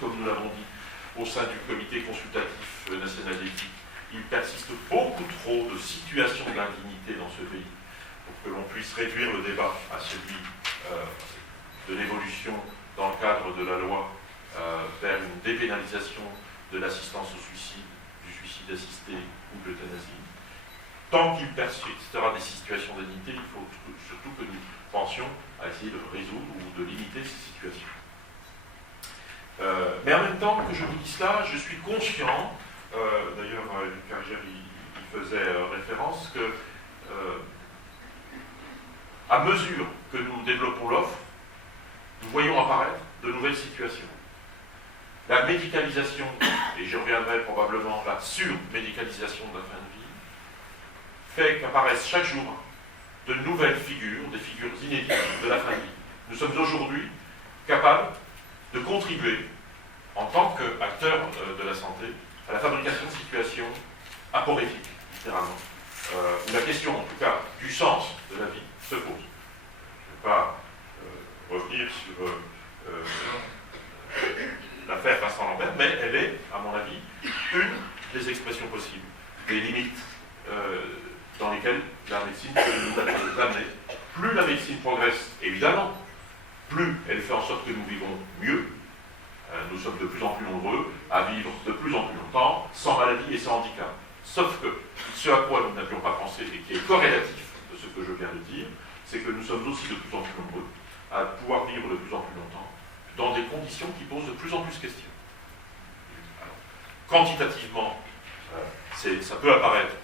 comme nous l'avons dit, au sein du comité consultatif national d'éthique. Il persiste beaucoup trop de situations d'indignité dans ce pays pour que l'on puisse réduire le débat à celui de l'évolution dans le cadre de la loi vers une dépénalisation de l'assistance au suicide, du suicide assisté ou de l'euthanasie. Tant qu'il persistera des situations d'indignité, il faut surtout que nous pensions à essayer de résoudre ou de limiter ces situations. Mais en même temps que je vous dis cela, je suis conscient, d'ailleurs Luc Carrière y faisait référence, que à mesure que nous développons l'offre, nous voyons apparaître de nouvelles situations. La médicalisation, et je reviendrai probablement la surmédicalisation de la fin de vie, fait qu'apparaissent chaque jour de nouvelles figures, des figures inédites de la fin de vie. Nous sommes aujourd'hui capables de contribuer, en tant qu'acteurs de la santé, à la fabrication de situations aporifiques, littéralement, où la question, en tout cas, du sens de la vie se pose. Je ne vais pas revenir sur l'affaire Vincent Lambert, mais elle est, à mon avis, une des expressions possibles, des limites dans lesquelles la médecine peut nous amener. Plus la médecine progresse, évidemment, plus elle fait en sorte que nous vivons mieux. Nous sommes de plus en plus nombreux à vivre de plus en plus longtemps, sans maladie et sans handicap. Sauf que ce à quoi nous n'avions pas pensé et qui est corrélatif de ce que je viens de dire, c'est que nous sommes aussi de plus en plus nombreux à pouvoir vivre de plus en plus longtemps dans des conditions qui posent de plus en plus questions. Alors, quantitativement, ça peut apparaître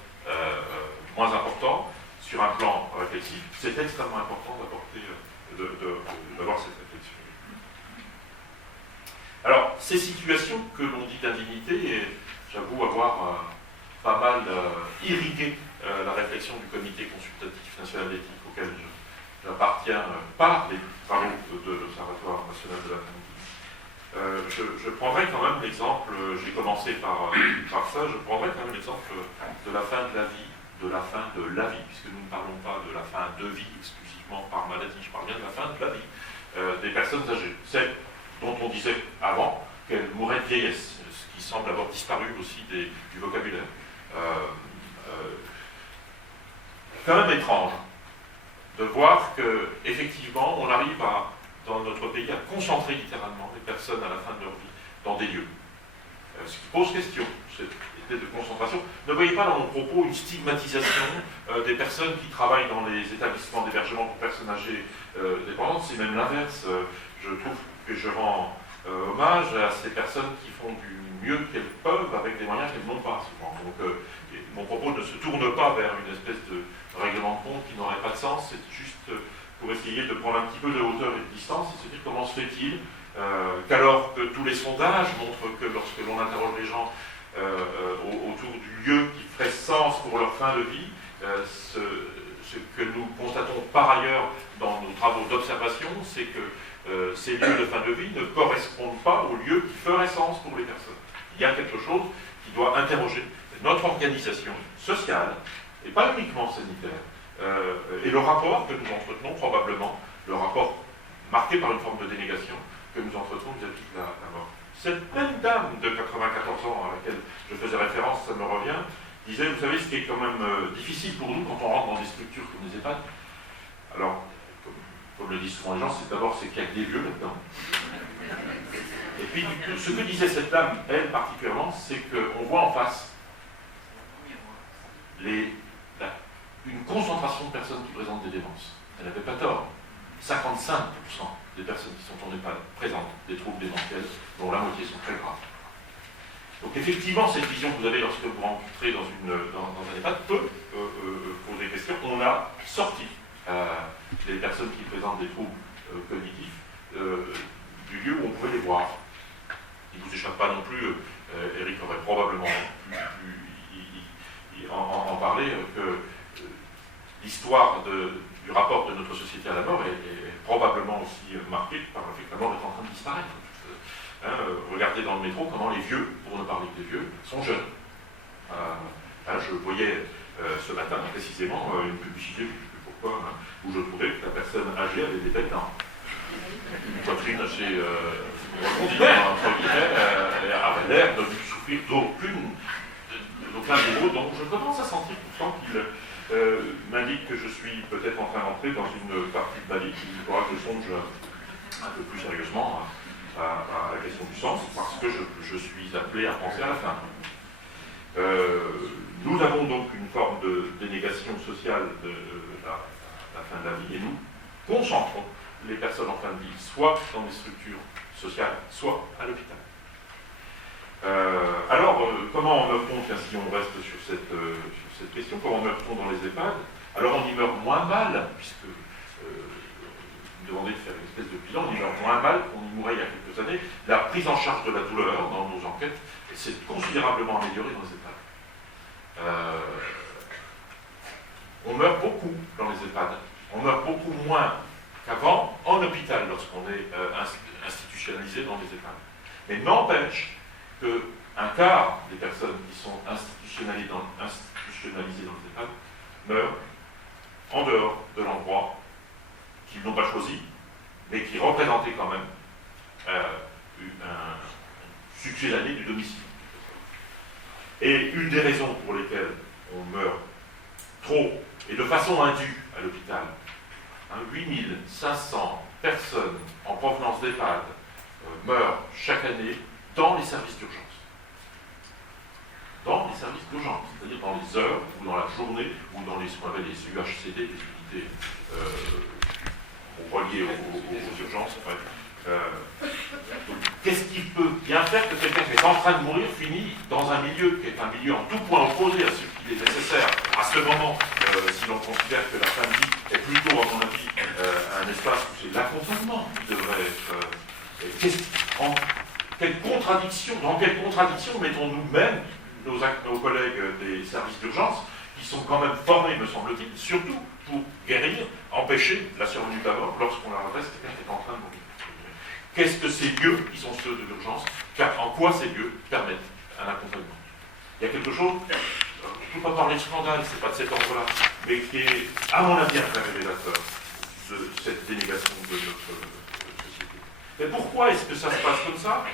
moins important sur un plan réflexif. C'est extrêmement important d'avoir cette réflexion. Alors, ces situations que l'on dit d'indignité, et j'avoue avoir pas mal irrigué la réflexion du comité consultatif national d'éthique auquel j'appartiens par les travaux de l'Observatoire national de la fin de vie. Je prendrai quand même l'exemple, j'ai commencé par ça, je prendrai quand même l'exemple de la fin de la vie, de la fin de la vie, puisque nous ne parlons pas de la fin de vie exclusivement par maladie, je parle bien de la fin de la vie des personnes âgées. Celles dont on disait avant qu'elles mourraient de vieillesse, ce qui semble avoir disparu aussi du vocabulaire. Quand même étrange de voir qu'effectivement on arrive dans notre pays à concentrer littéralement les personnes à la fin de leur vie dans des lieux. Ce qui pose question, cette idée de concentration. Ne voyez pas dans mon propos une stigmatisation des personnes qui travaillent dans les établissements d'hébergement pour personnes âgées dépendantes, c'est même l'inverse. Je trouve que je rends hommage à ces personnes qui font du mieux qu'elles peuvent avec des moyens qu'elles n'ont pas souvent. Donc mon propos ne se tourne pas vers une espèce de règlement de compte qui n'aurait pas de sens, c'est juste pour essayer de prendre un petit peu de hauteur et de distance et se dire comment se fait-il qu'alors que tous les sondages montrent que lorsque l'on interroge les gens autour du lieu qui ferait sens pour leur fin de vie, ce que nous constatons par ailleurs dans nos travaux d'observation, c'est que ces lieux de fin de vie ne correspondent pas aux lieux qui feraient sens pour les personnes. Il y a quelque chose qui doit interroger notre organisation sociale, et pas uniquement sanitaire, et le rapport que nous entretenons probablement, le rapport marqué par une forme de dénégation que nous entretenons vis-à-vis de la mort. Cette même dame de 94 ans à laquelle je faisais référence, ça me revient, disait, vous savez, ce qui est quand même difficile pour nous quand on rentre dans des structures comme les EHPAD, alors, comme le disent souvent les gens, c'est d'abord qu'il y a que des vieux là-dedans. Et puis, ce que disait cette dame, elle particulièrement, c'est qu'on voit en face une concentration de personnes qui présentent des démences. Elle n'avait pas tort. 55% des personnes qui sont en EHPAD présentent des troubles démentiels, dont la moitié sont très graves. Donc effectivement, cette vision que vous avez lorsque vous rencontrez dans un EHPAD peut poser question. On a sorti les personnes qui présentent des troubles cognitifs du lieu où on pouvait les voir. Il ne vous échappe pas non plus, Eric aurait probablement pu en parler, que l'histoire du rapport de notre société à la mort est probablement aussi marquée par le fait que la mort est en train de disparaître. Regardez dans le métro comment les vieux, pour ne parler que des vieux, sont jeunes. Je voyais ce matin précisément une publicité, je ne sais plus pourquoi, où je trouvais que la personne âgée avait des belles dents. Une poitrine assez ordinaire, entre guillemets, l'air de souffrir d'aucun démon, donc je commence à sentir pourtant qu'il m'indique que je suis peut-être en train d'entrer dans une partie de ma vie qu'il faudra que je songe un peu plus sérieusement à la question du sens, parce que je suis appelé à penser à la fin. Nous avons donc une forme de dénégation sociale de la fin de la vie, et nous concentrons les personnes en fin de vie, soit dans des structures sociales, soit à l'hôpital. Alors, comment meurt-on, si on reste sur cette question, comment meurt-on dans les EHPAD? Alors on y meurt moins mal, puisque vous me demandez de faire une espèce de bilan, on y meurt moins mal qu'on y mourait il y a quelques années. La prise en charge de la douleur dans nos enquêtes s'est considérablement améliorée dans les EHPAD. On meurt beaucoup dans les EHPAD. On meurt beaucoup moins qu'avant en hôpital lorsqu'on est institutionnalisé dans les EHPAD. Mais n'empêche qu'un quart des personnes qui sont institutionnalisées dans les EHPAD meurent en dehors de l'endroit qu'ils n'ont pas choisi, mais qui représentait quand même un succédané du domicile. Et une des raisons pour lesquelles on meurt trop et de façon indue à l'hôpital, 8500 personnes en provenance d'EHPAD meurent chaque année dans les services d'urgence. Dans les services d'urgence, c'est-à-dire dans les heures, ou dans la journée, ou dans ce qu'on appelle les UHCD, les unités reliées aux urgences. Qu'est-ce qu'il peut bien faire que quelqu'un qui est en train de mourir finit dans un milieu qui est un milieu en tout point opposé à ce qu'il est nécessaire à ce moment, si l'on considère que la fin de vie est plutôt, à mon avis, un espace où c'est l'accompagnement qui devrait être... Dans quelle contradiction mettons-nous même nos collègues des services d'urgence, qui sont quand même formés, me semble-t-il, surtout pour guérir, empêcher la survenue de la mort lorsqu'on leur adresse quelqu'un qui est en train de mourir. Qu'est-ce que ces lieux qui sont ceux de l'urgence, car en quoi ces lieux permettent un accompagnement? Il y a quelque chose, je ne peux pas parler de scandale, c'est pas de cet ordre-là, mais qui est, à mon avis, un très révélateur de cette dénégation de notre société. Mais pourquoi est-ce que ça se passe comme ça?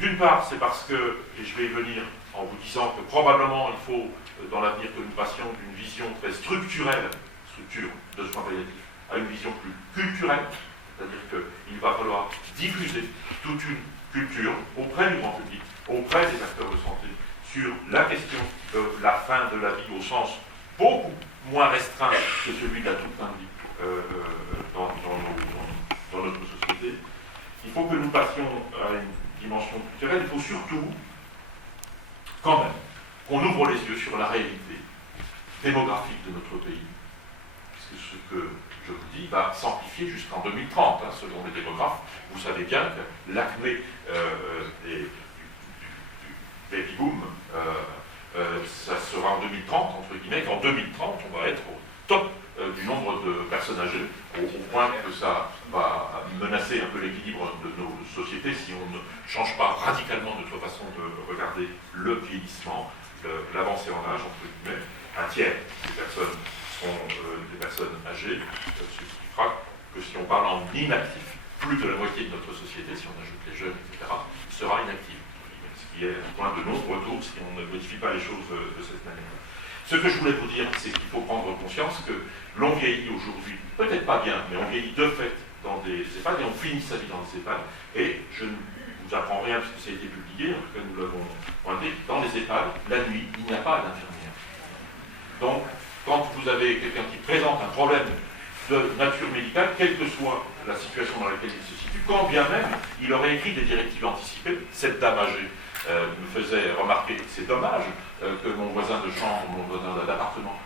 D'une part, c'est parce que, et je vais y venir en vous disant que probablement il faut, dans l'avenir, que nous passions d'une vision très structure de soins palliatifs, à une vision plus culturelle, c'est-à-dire qu'il va falloir diffuser toute une culture auprès du grand public, auprès des acteurs de santé, sur la question de la fin de la vie au sens beaucoup moins restreint que celui de la toute fin de vie dans notre société. Il faut que nous passions à une dimension culturelle, il faut surtout, quand même, qu'on ouvre les yeux sur la réalité démographique de notre pays. Parce que ce que je vous dis va s'amplifier jusqu'en 2030, selon les démographes. Vous savez bien que l'acmé du baby boom, ça sera en 2030, entre guillemets, qu'en 2030, on va être au top du nombre de personnes âgées, au point que ça va menacer un peu l'équilibre de nos sociétés si on ne change pas radicalement notre façon de regarder le vieillissement, l'avancée en âge, entre guillemets. Un tiers des personnes sont des personnes âgées, ce qui fera que si on parle en inactif, plus de la moitié de notre société, si on ajoute les jeunes, etc., sera inactive. Ce qui est un point de non-retour si on ne modifie pas les choses de cette manière. Ce que je voulais vous dire, c'est qu'il faut prendre conscience que l'on vieillit aujourd'hui, peut-être pas bien, mais on vieillit de fait dans des EHPAD et on finit sa vie dans les EHPAD. Et je ne vous apprends rien puisque ça a été publié, en tout cas nous l'avons pointé, dans les EHPAD, la nuit, il n'y a pas d'infirmière. Donc, quand vous avez quelqu'un qui présente un problème de nature médicale, quelle que soit la situation dans laquelle il se situe, quand bien même il aurait écrit des directives anticipées, cette dame âgée me faisait remarquer, c'est dommage que mon voisin de chambre, mon voisin d'appartement,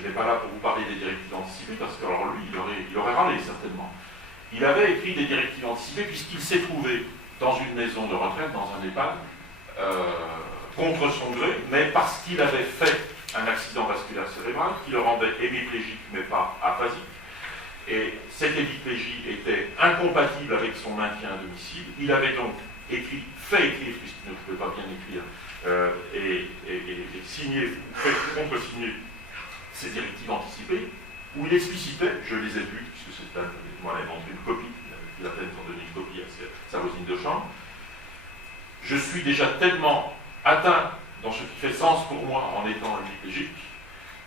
n'est pas là pour vous parler des directives anticipées, parce que alors lui, il aurait râlé certainement. Il avait écrit des directives anticipées puisqu'il s'est trouvé dans une maison de retraite, dans un EHPAD, contre son gré, mais parce qu'il avait fait un accident vasculaire cérébral qui le rendait hémiplégique mais pas aphasique. Et cette hémiplégie était incompatible avec son maintien à domicile. Il avait donc fait écrire, puisqu'il ne pouvait pas bien écrire, et contre-signer ces directives anticipées, où il explicitait, je les ai lues, puisque cette dame m'en a montré une copie, il a pris la peine d'en donner une copie à sa voisine de chambre, je suis déjà tellement atteint dans ce qui fait sens pour moi en étant un hépiplégique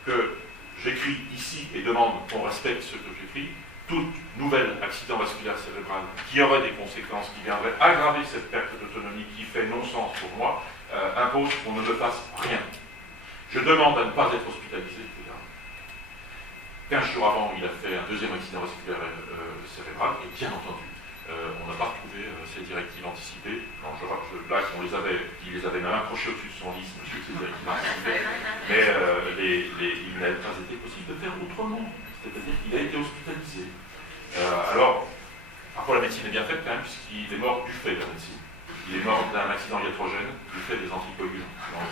que j'écris ici et demande qu'on respecte ce que j'écris. Tout nouvel accident vasculaire cérébral qui aurait des conséquences, qui viendrait aggraver cette perte d'autonomie qui fait non-sens pour moi, impose qu'on ne me fasse rien. Je demande à ne pas être hospitalisé. 15 jours avant, il a fait un deuxième accident vasculaire cérébral, et bien entendu, on n'a pas retrouvé ces directives anticipées. Non, là, il les avait même accrochées au-dessus de son lit, monsieur, ces directives anticipées. Mais il n'avait pas été possible de faire autrement. C'est-à-dire qu'il a été hospitalisé. Alors, parfois la médecine est bien faite quand même, puisqu'il est mort du fait de la médecine. Il est mort d'un accident iatrogène du fait des anticoagulants. Donc,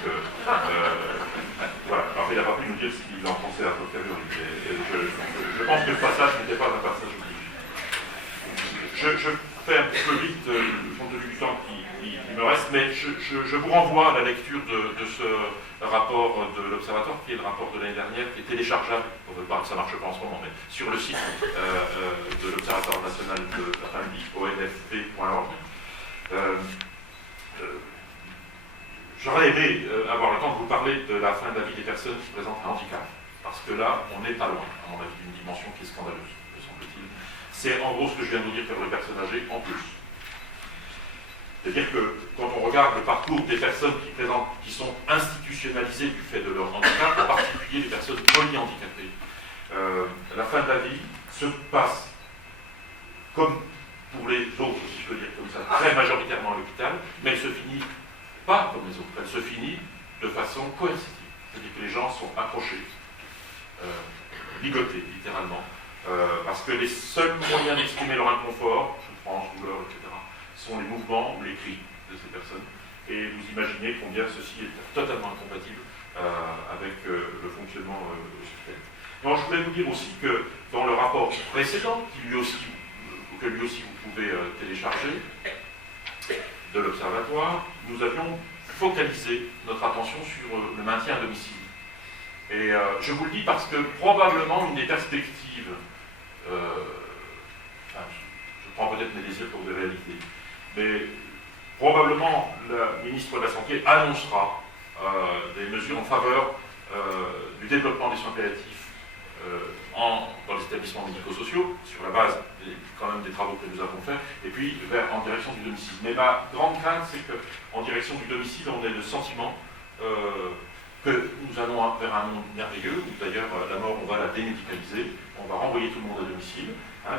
voilà. Après, il n'a pas pu nous dire ce qu'il en pensait à posteriori. Je pense que le passage n'était pas un passage obligé. Je fais un petit peu vite, compte tenu du temps qui me reste, mais je vous renvoie à la lecture de ce rapport de l'Observatoire, qui est le rapport de l'année dernière, qui est téléchargeable, on ne veut pas que ça ne marche pas en ce moment, mais sur le site de l'Observatoire national de la fin de vie, onfp.org. J'aurais aimé avoir le temps de vous parler de la fin de la vie des personnes qui présentent un handicap, parce que là, on n'est pas loin, à mon avis, d'une dimension qui est scandaleuse, me semble-t-il. C'est en gros ce que je viens de vous dire pour les personnes âgées en plus. C'est-à-dire que quand on regarde le parcours des personnes qui sont institutionnalisées du fait de leur handicap, en particulier les personnes polyhandicapées, la fin de la vie se passe comme pour les autres, si je peux dire comme ça, très majoritairement à l'hôpital, mais elle se finit pas comme les autres, elle se finit de façon coercitive. C'est-à-dire que les gens sont accrochés, ligotés littéralement, parce que les seuls moyens d'exprimer leur inconfort, souffrance, douleur, etc., sont les mouvements ou les cris de ces personnes. Et vous imaginez combien ceci est totalement incompatible avec le fonctionnement hospitalier. Donc je voulais vous dire aussi que dans le rapport précédent, que lui aussi vous pouvez télécharger, de l'Observatoire, nous avions focalisé notre attention sur le maintien à domicile. Et je vous le dis parce que probablement une des perspectives, je prends peut-être mes désirs pour des réalités, mais probablement la ministre de la Santé annoncera des mesures en faveur du développement des soins palliatifs dans les établissements médico-sociaux, sur la base quand même des travaux que nous avons faits, et puis en direction du domicile. Mais ma grande crainte, c'est qu'en direction du domicile, on ait le sentiment que nous allons vers un monde merveilleux, où d'ailleurs la mort, on va la démédicaliser, on va renvoyer tout le monde à domicile.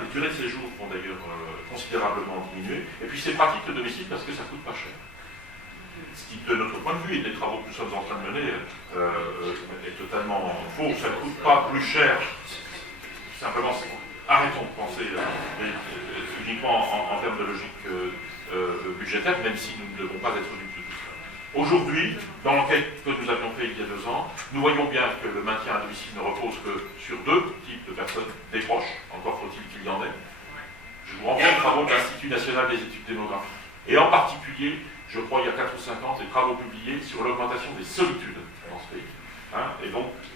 Les durées de séjour vont d'ailleurs considérablement diminuer, et puis c'est pratique le domicile parce que ça coûte pas cher. Ce qui, de notre point de vue et des travaux que nous sommes en train de mener, est totalement faux. Ça ne coûte pas plus cher. Simplement, arrêtons de penser uniquement en termes de logique budgétaire, même si nous ne devons pas être dupes de tout cela. Aujourd'hui, dans l'enquête que nous avions faite il y a 2 ans, nous voyons bien que le maintien à domicile ne repose que sur 2 types de personnes, des proches, encore faut-il qu'il y en ait. Je vous renvoie aux travaux de l'Institut national des études démographiques. Et en particulier, je crois il y a 4 ou 5 ans, des travaux publiés sur l'augmentation des solitudes dans ce pays.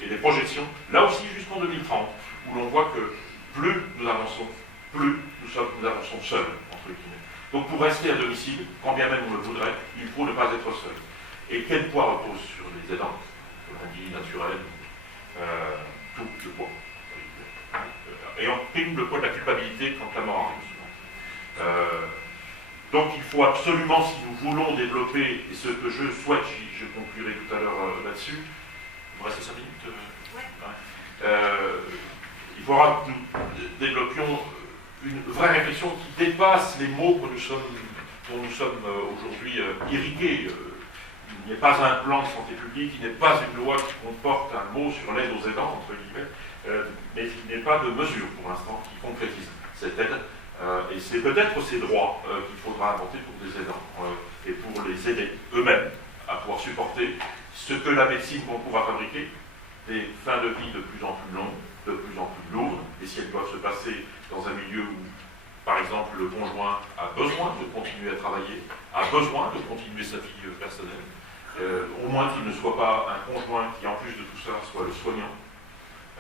Et des projections, là aussi jusqu'en 2030, où l'on voit que plus nous avançons, plus nous avançons seuls, entre guillemets. Donc pour rester à domicile, quand bien même on le voudrait, il faut ne pas être seul. Et quel poids repose sur les aidants, comme on dit, naturels, tout le poids. Et en prime le poids de la culpabilité quand la mort arrive. Donc il faut absolument, si nous voulons développer, et ce que je souhaite, je conclurai tout à l'heure là-dessus, il me reste 5 minutes. Il faudra que nous développions une vraie réflexion qui dépasse les mots dont nous sommes aujourd'hui irrigués. Il n'est pas un plan de santé publique, il n'est pas une loi qui comporte un mot sur l'aide aux aidants, entre guillemets, mais il n'est pas de mesure pour l'instant qui concrétise cette aide. Et c'est peut-être ces droits qu'il faudra inventer pour des aidants et pour les aider eux-mêmes à pouvoir supporter ce que la médecine va pouvoir fabriquer, des fins de vie de plus en plus longues, de plus en plus lourdes, et si elles doivent se passer dans un milieu où, par exemple, le conjoint a besoin de continuer à travailler, a besoin de continuer sa vie personnelle, au moins qu'il ne soit pas un conjoint qui, en plus de tout ça, soit le soignant,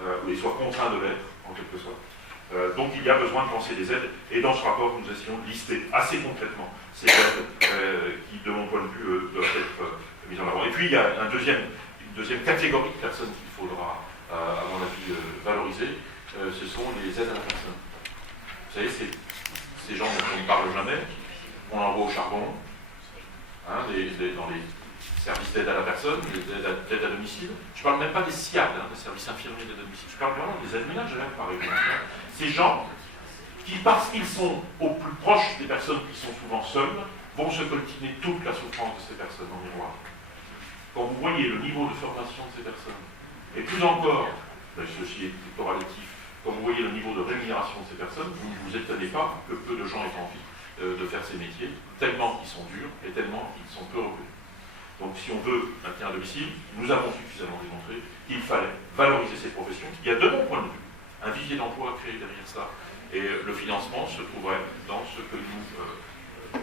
ou il soit contraint de l'être, en quelque sorte. Donc il y a besoin de penser des aides, et dans ce rapport, nous essayons de lister assez concrètement ces aides qui, de mon point de vue, puis il y a une deuxième catégorie de personnes qu'il faudra, à mon avis, valoriser, ce sont les aides à la personne. Vous savez, ces gens dont on ne parle jamais, on envoie au charbon, hein, dans les services d'aide à la personne, d'aide à domicile. Je ne parle même pas des SIAD, hein, des services infirmiers d'aide à domicile, je parle vraiment des aides ménagères, par exemple. Ces gens qui, parce qu'ils sont au plus proche des personnes qui sont souvent seules, vont se coltiner toute la souffrance de ces personnes en miroir. Quand vous voyez le niveau de formation de ces personnes, et plus encore, ceci est plutôt relatif, quand vous voyez le niveau de rémunération de ces personnes, vous ne vous étonnez pas que peu de gens aient envie de faire ces métiers, tellement ils sont durs et tellement ils sont peu reconnus. Donc si on veut maintenir à domicile, nous avons suffisamment démontré qu'il fallait valoriser ces professions. Il y a de mon point de vue un vivier d'emploi à créer derrière ça, et le financement se trouverait dans ce que nous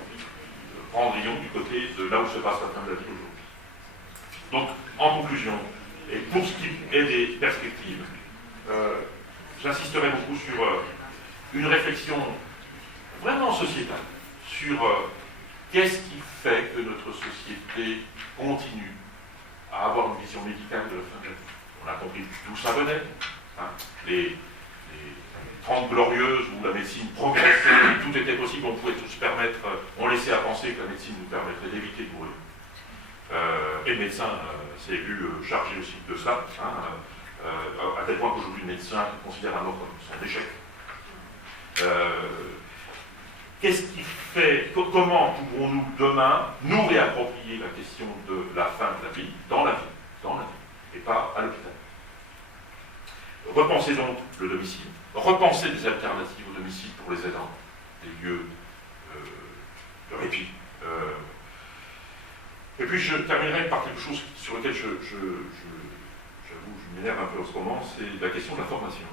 prendrions du côté de là où se passe la fin de la vie aujourd'hui. Donc, en conclusion, et pour ce qui est des perspectives, j'insisterai beaucoup sur une réflexion vraiment sociétale, sur qu'est-ce qui fait que notre société continue à avoir une vision médicale de la fin de la vie. On a compris d'où ça venait, hein, les 30 glorieuses où la médecine progressait, tout était possible, on pouvait tout se permettre, on laissait à penser que la médecine nous permettrait d'éviter de mourir. Et le médecin s'est vu chargé aussi de ça, hein, à tel point qu'aujourd'hui le médecin considère la mort comme son échec. Qu'est-ce qui fait, comment pourrons-nous demain nous réapproprier la question de la fin de la vie, dans la vie, et pas à l'hôpital. Repensez donc le domicile, repensez des alternatives au domicile pour les aidants, des lieux de répit. Et puis je terminerai par quelque chose sur lequel j'avoue, je m'énerve un peu en ce moment, c'est la question de la formation.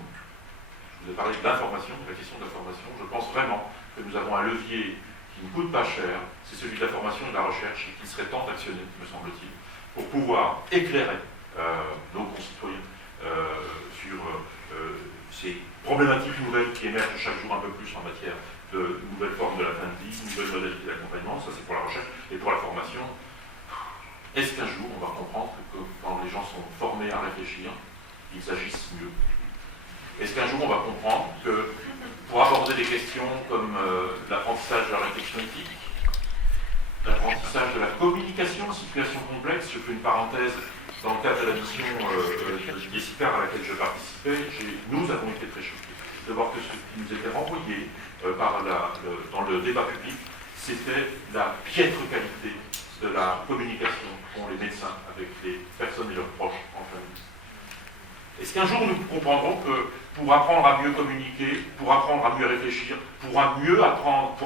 Je vous ai parlé de l'information, de la question de la formation. Je pense vraiment que nous avons un levier qui ne coûte pas cher, c'est celui de la formation et de la recherche, et qu'il serait temps d'actionner, me semble-t-il, pour pouvoir éclairer nos concitoyens sur ces problématiques nouvelles qui émergent chaque jour un peu plus en matière de nouvelles formes de la fin de vie, nouvelles modalités d'accompagnement. Ça, c'est pour la recherche et pour la formation. Est-ce qu'un jour, on va comprendre que quand les gens sont formés à réfléchir, ils agissent mieux? Est-ce qu'un jour, on va comprendre que pour aborder des questions comme l'apprentissage de la réflexion éthique, l'apprentissage de la communication en situation complexe, je fais une parenthèse, dans le cadre de la mission des CICAR à laquelle je participais, nous avons été très choqués de voir que ce qui nous était renvoyé dans le débat public, c'était la piètre qualité de la communication qu'ont les médecins avec les personnes et leurs proches en famille. Est-ce qu'un jour nous comprendrons que pour apprendre à mieux communiquer, pour apprendre à mieux réfléchir, pour apprendre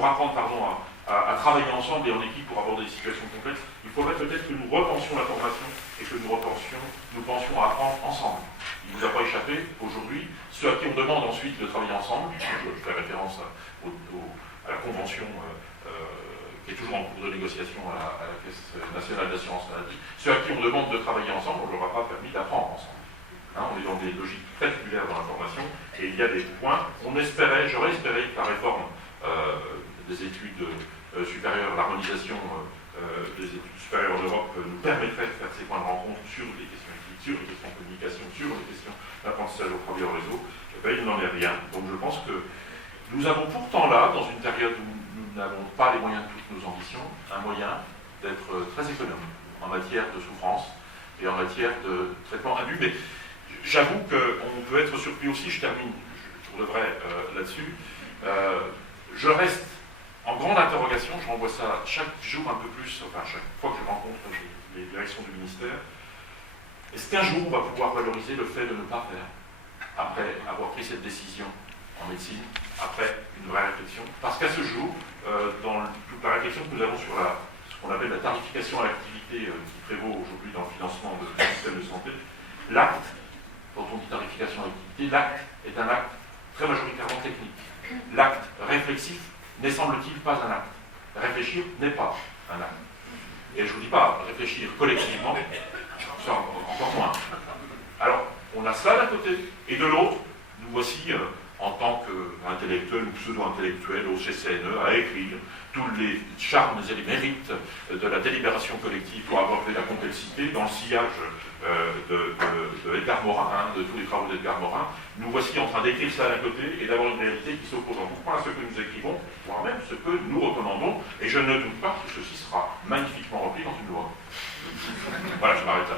à travailler ensemble et en équipe pour aborder des situations complexes, il faudrait peut-être que nous repensions la formation et que nous pensions à apprendre ensemble. Il ne vous a pas échappé aujourd'hui, ceux à qui on demande ensuite de travailler ensemble, je fais référence à la convention qui est toujours en cours de négociation à la Caisse nationale d'assurance maladie, ceux à qui on demande de travailler ensemble, on ne leur a pas permis d'apprendre ensemble. Hein, on est dans des logiques très populaires dans la formation, et il y a des points, j'aurais espéré que la réforme des études supérieures, l'harmonisation des études supérieures en Europe nous permettrait de faire ces points de rencontre sur les questions éthiques, sur les questions de communication, sur les questions d'apprentissage au travail au réseau. Eh bien, il n'en est rien. Donc je pense que nous avons pourtant là, dans une période où nous n'avons pas les moyens de toutes nos ambitions, un moyen d'être très économe en matière de souffrance et en matière de traitement abus. Mais j'avoue qu'on peut être surpris aussi, je termine pour de vrai là-dessus, je reste en grande interrogation, je renvoie ça chaque jour un peu plus, enfin chaque fois que je rencontre les directions du ministère. Est-ce qu'un jour on va pouvoir valoriser le fait de ne pas faire, après avoir pris cette décision en médecine, après une vraie réflexion? Parce qu'à ce jour, dans toute la réflexion que nous avons sur ce qu'on appelle la tarification à l'activité qui prévaut aujourd'hui dans le financement du système de santé, l'acte, quand on dit tarification à l'activité, l'acte est un acte très majoritairement technique. L'acte réflexif n'est, semble-t-il, pas un acte. Réfléchir n'est pas un acte. Et je ne vous dis pas réfléchir collectivement, c'est encore moins. Alors, on a cela d'un côté, et de l'autre, nous voici en tant qu'intellectuel ou pseudo-intellectuel au CCNE, à écrire tous les charmes et les mérites de la délibération collective pour aborder la complexité dans le sillage de Edgar Morin, de tous les travaux d'Edgar Morin. Nous voici en train d'écrire ça d'un côté et d'avoir une réalité qui s'oppose en tout point à ce que nous écrivons, voire même ce que nous recommandons, et je ne doute pas que ceci sera magnifiquement repris dans une loi. Voilà, je m'arrête là.